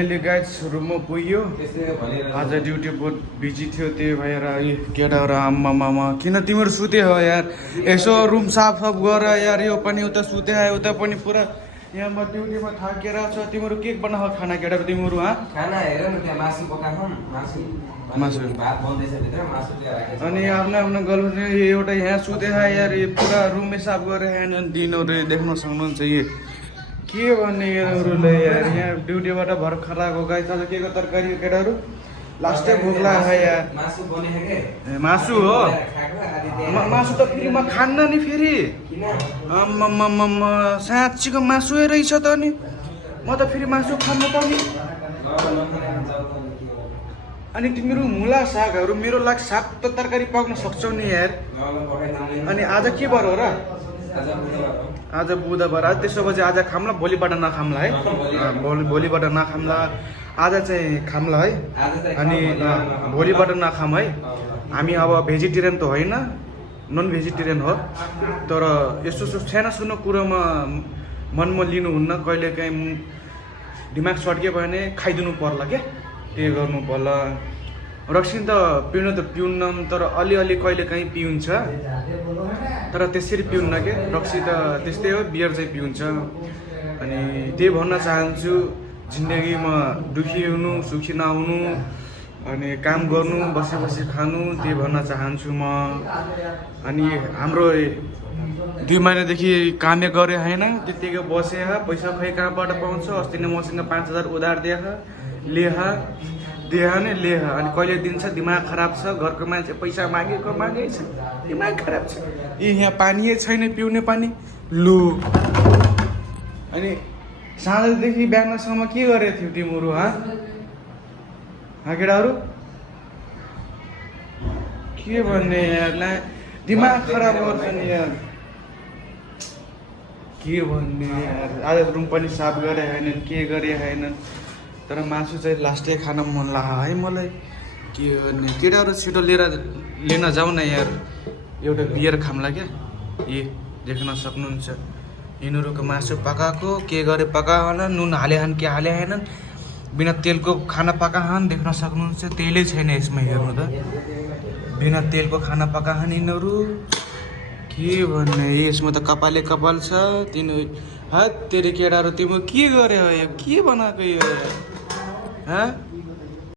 अहिले गाइस रुममा पुग्यो। आज ड्युटी बहुत बिजी थियो, त्यही भएर केटाहरू आम्मामा किन तिमीहरू सुते हो यार। यसो रुम साफ गर यार। यो पनि उता सुते आयो, उता पनि पुरा यहाँ म ड्युटीमा थाकेर छ। तिमीहरू के बनाऊ खाना केटाहरू तिमीहरू? खाना हेर न, त्यहाँ मासु पकाएको मासु भात बन्दैछ भित्र, मासु ल्याएर राखेको छ। अनि आफ्नो आफ्नो गर्लफ्रेन्ड एउटा यहाँ सुते यार। यो पुरा रुममै साफ गरेर दिनहरू देख्न सक्नुहुन्छ। के भन्ने यिनीहरूले यार। यहाँ ड्युटीबाट भर्खर आएको गाइस। आज के को तरकारी केटाहरू? लास्टै भोक लाग्यो यार। मासु बनेको के? मासु हो। मासु त फेरि म खान्न नि फेरि। साँच्चीको मासु रहेछ त नि। म त फेरि मासु खान्न त नि। अनि तिमीहरू मुला सागहरू मेरो लागि साग त तरकारी पाउन सक्छौ नि यार। अनि आज के बार हो र? आज बुधबार। आज त्यसो भए आज खाम्ला, भोलिबाट नखाम्ला है। भोलिबाट नखाम्ला, आज चाहिँ खाम्ला है। अनि भोलिबाट नखाम है। हामी अब भेजिटेरियन त होइन, नन भेजिटेरियन हो। तर यस्तो सानो सानो कुरोमा मनमा लिनुहुन्न। कहिले काहीँ दिमाग सड्क्यो भने खाइदिनु पर्ला के, त्यही गर्नु पर्ला। रक्सिन त पिउनु त पिउन्न, तर अलिअलि कहिले काहीँ पिउँछ, तर त्यसरी पिउन्न के। रक्सी त त्यस्तै हो, बियर चाहिँ पिउँछ। अनि त्यही भन्न चाहन्छु, जिन्दगीमा दुखी हुनु, सुखी नहुनु, अनि काम गर्नु, बसी बसी खानु, त्यही भन्न चाहन्छु म। अनि हाम्रो 2 महिनादेखि कामै गरे होइन, त्यतिकै बसे पैसा खै कहाँबाट पाउँछ। अस्ति नै मसँग 5000 उधार दिए नै लेह। अनि कहिले दिन्छ? दिमाग खराब छ। घरको मान्छे पैसा मागेको छ, दिमाग खराब छ। यहाँ पानी छैन, पिउने पानी लु। अनि साँझदेखि बिहानसम्म के गरेको थियौ तिमीहरू? केटाहरू के भन्ने यार, दिमाग खराब गर्छ नि यार। के भन्ने यार। आज रुम पनि साफ गरे होइनन्, के गरे होइनन्, तर मासु चाहिँ लास्टै खान मन लाग्यो है मलाई। के गर्ने केटाहरू, छिटो लिन जाऊ न यार। एउटा बियर खाम्ला क्या। देख्न सक्नुहुन्छ यिनीहरूको मासु पकाएको, के गरे पकाएन, नुन हाले हन् के हाले होइनन्, बिना तेलको खाना पकाहन्। देख्न सक्नुहुन्छ, तेलै छैन यसमा। हेर्नु त, बिना तेलको खाना पकाहन् यिनीहरू। के भन्ने, यसमा त कपाल छ। तेरि केटाहरू तिम्रो के गरे हो? के बनाएको यो?